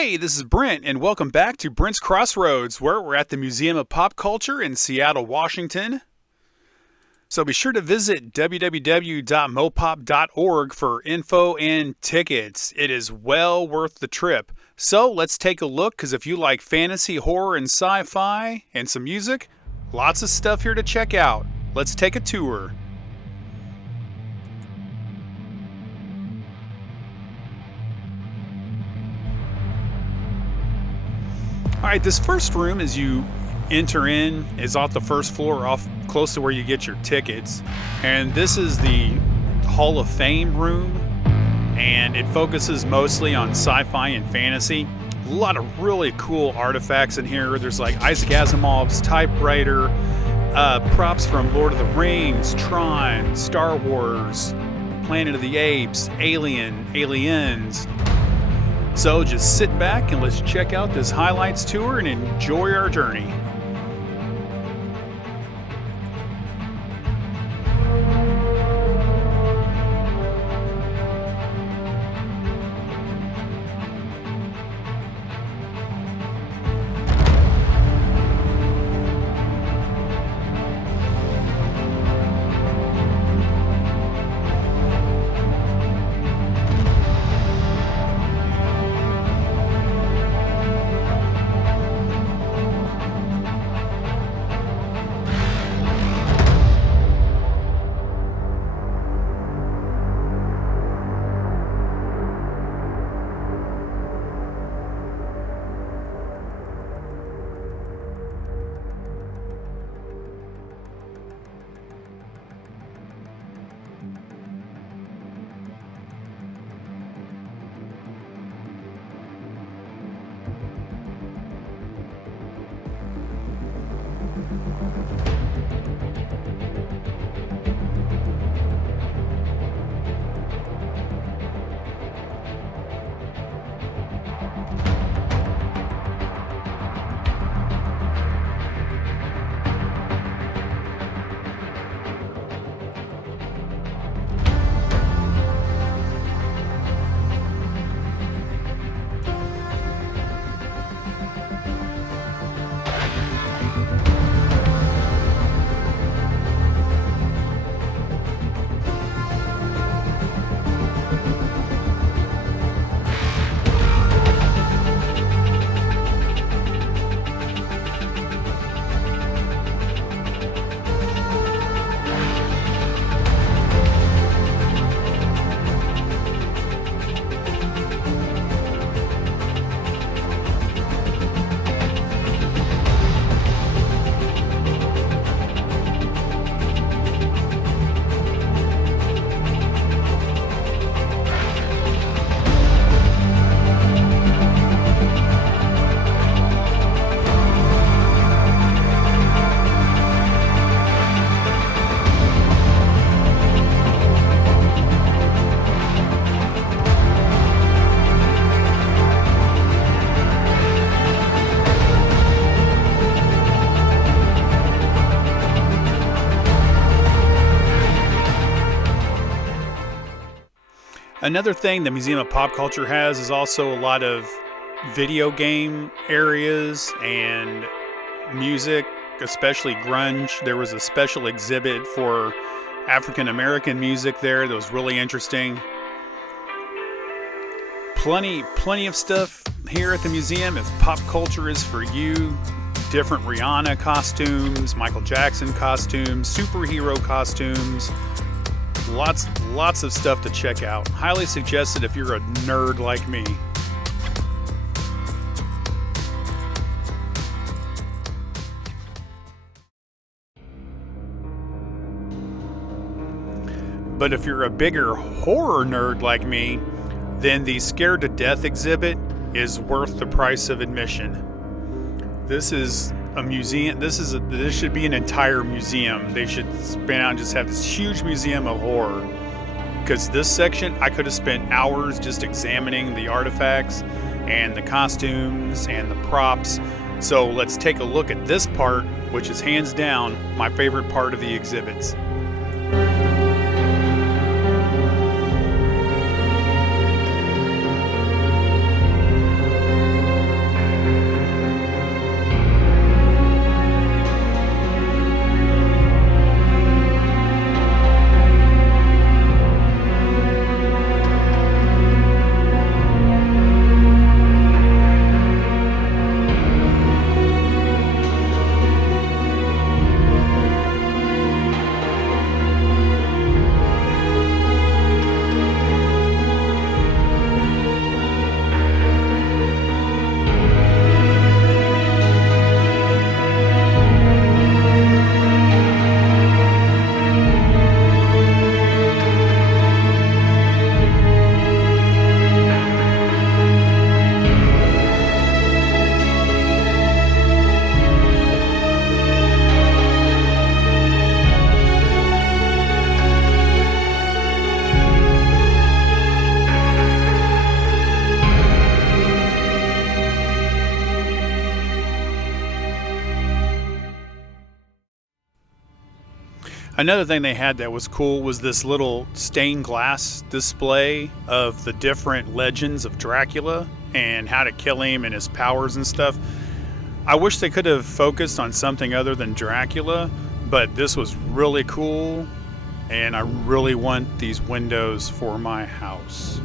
Hey, this is Brent, and welcome back to Brent's Crossroads, where we're at the Museum of Pop Culture in Seattle, Washington. So be sure to visit www.mopop.org for info and tickets. It is well worth the trip. So let's take a look, because if you like fantasy, horror, and sci-fi, and some music, lots of stuff here to check out. Let's take a tour. Alright, this first room as you enter in is off the first floor, off close to where you get your tickets. And this is the Hall of Fame room, and it focuses mostly on sci-fi and fantasy. A lot of really cool artifacts in here. There's like Isaac Asimov's typewriter, props from Lord of the Rings, Tron, Star Wars, Planet of the Apes, Aliens. So just sit back and let's check out this highlights tour and enjoy our journey. Another thing the Museum of Pop Culture has is also a lot of video game areas and music, especially grunge. There was a special exhibit for African American music there that was really interesting. Plenty of stuff here at the museum if pop culture is for you. Different Rihanna costumes, Michael Jackson costumes, superhero costumes. Lots of stuff to check out. Highly suggested if you're a nerd like me. But if you're a bigger horror nerd like me, then the Scared to Death exhibit is worth the price of admission. This is a museum. This should be an entire museum. They should span out and just have this huge museum of horror. Because this section, I could have spent hours just examining the artifacts and the costumes and the props. So let's take a look at this part, which is hands down my favorite part of the exhibits. Another thing they had that was cool was this little stained glass display of the different legends of Dracula and how to kill him and his powers and stuff. I wish they could have focused on something other than Dracula, but this was really cool, and I really want these windows for my house.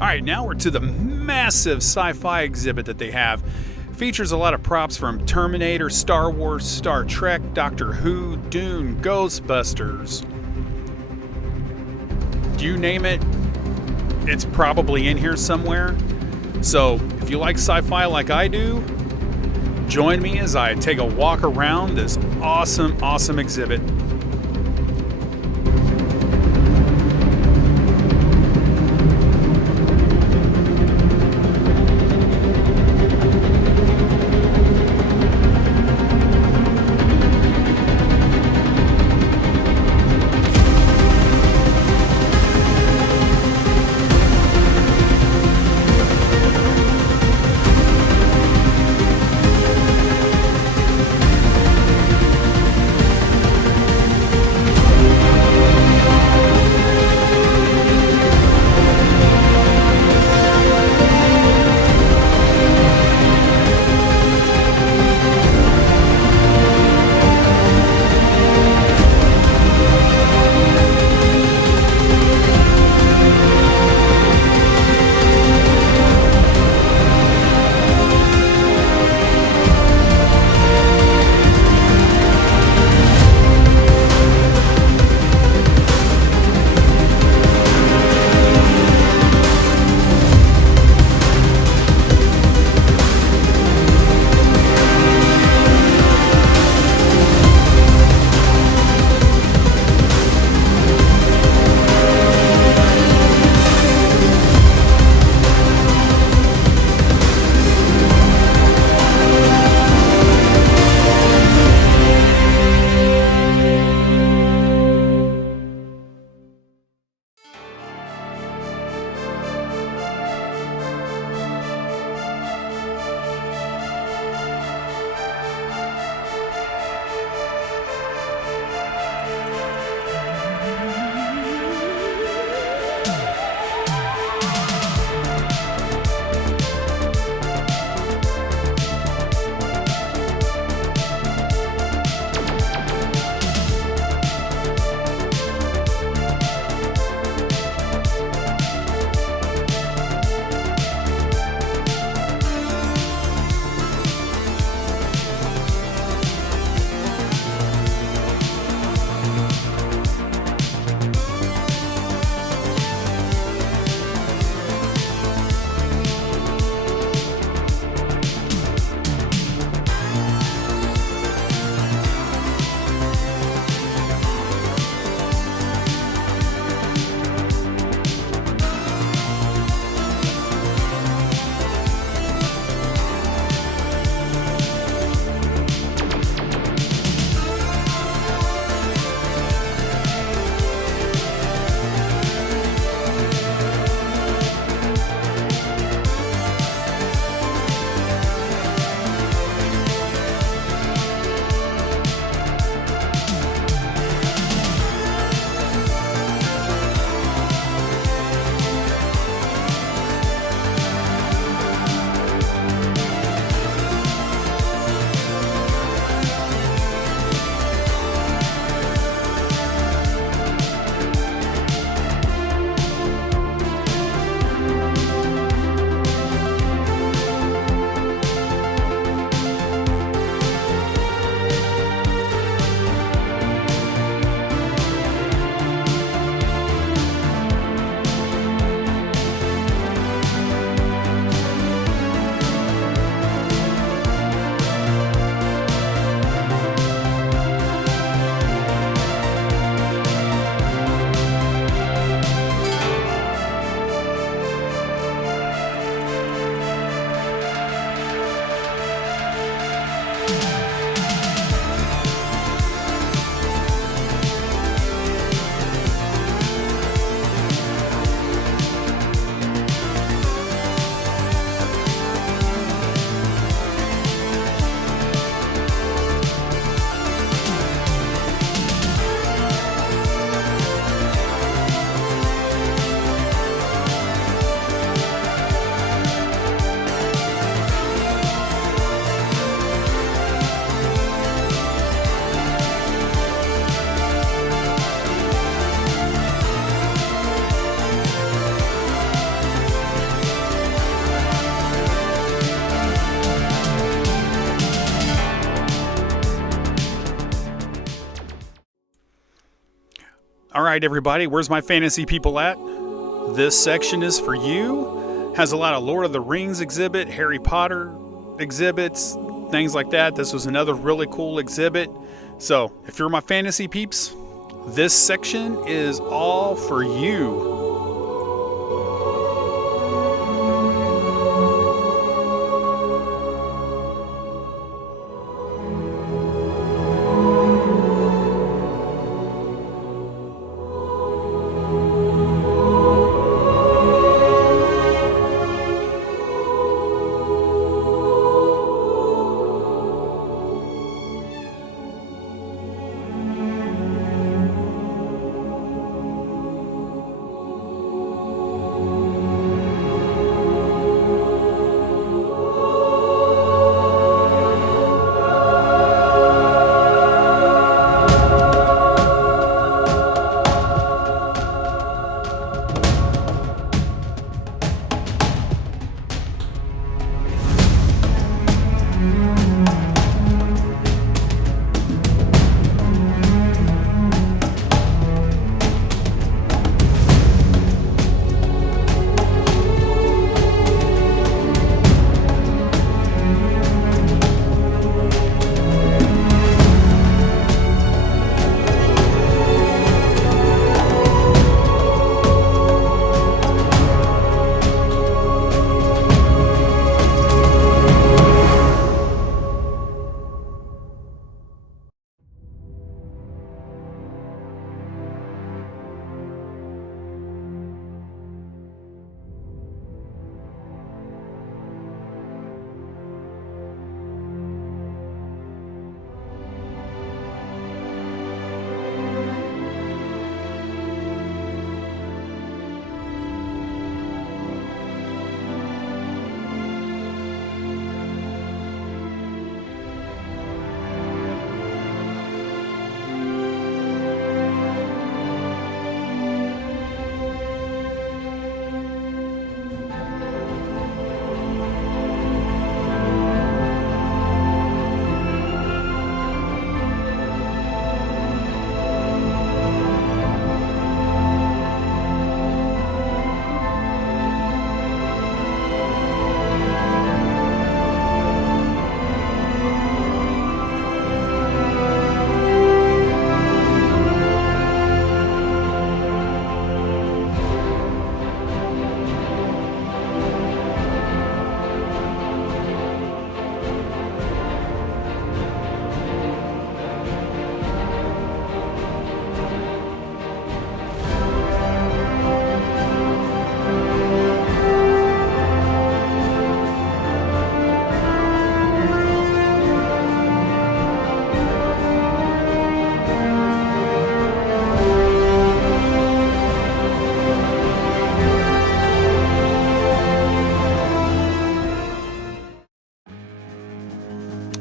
All right, now we're to the massive sci-fi exhibit that they have. Features a lot of props from Terminator, Star Wars, Star Trek, Doctor Who, Dune, Ghostbusters. You name it, it's probably in here somewhere. So if you like sci-fi like I do, join me as I take a walk around this awesome exhibit. All right, everybody, where's my fantasy people at? This section is for you. Has a lot of Lord of the Rings exhibit, Harry Potter exhibits, things like that. This was another really cool exhibit. So if you're my fantasy peeps, this section is all for you.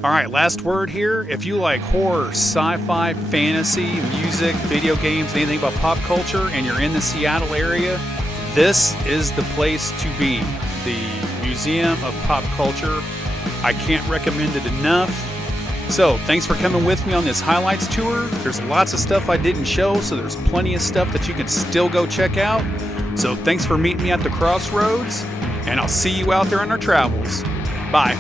All right, last word here. If you like horror, sci-fi, fantasy, music, video games, anything about pop culture, and you're in the Seattle area, this is the place to be. The Museum of Pop Culture. I can't recommend it enough. So, thanks for coming with me on this highlights tour. There's lots of stuff I didn't show, so there's plenty of stuff that you can still go check out. So, thanks for meeting me at the Crossroads, and I'll see you out there on our travels. Bye.